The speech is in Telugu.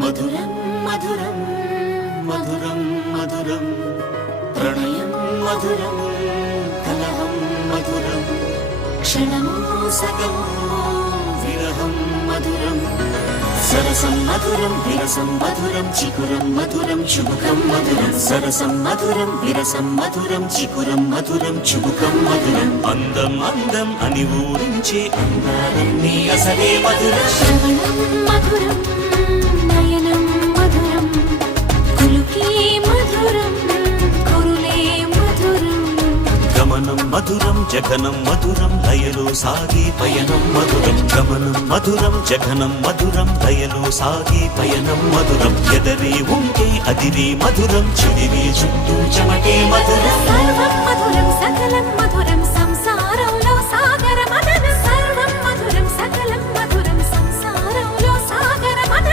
మధురం మధురం మధురం మధురం ప్రణయం మధురం కలహం మధురం క్షణమో సగమో విరహం మధురం సరసం మధురం విరసం మధురం చికురం మధురం చుబుకం మధురం సరసం మధురం విరసం మధురం చికురం మధురం చుబుకం మధురం అందం అందం అని ఊరించే అందాలన్నీ అసలే మధురం శ్రవణం మధురం నయనం మధురం కులుకే మధురం కురులే మధురం గమనం మధురం జగనం మధురం లయలో సాగే పయనం మధురం గమనం మధురం జగనం మధురం లయలో సాగే పయనం మధురం ఎదరే ఉంటే అదిరే మధురం చెదిరే చుట్టూ చెమటే మధురం సర్వం మధురం సకలం మధురం సంసారం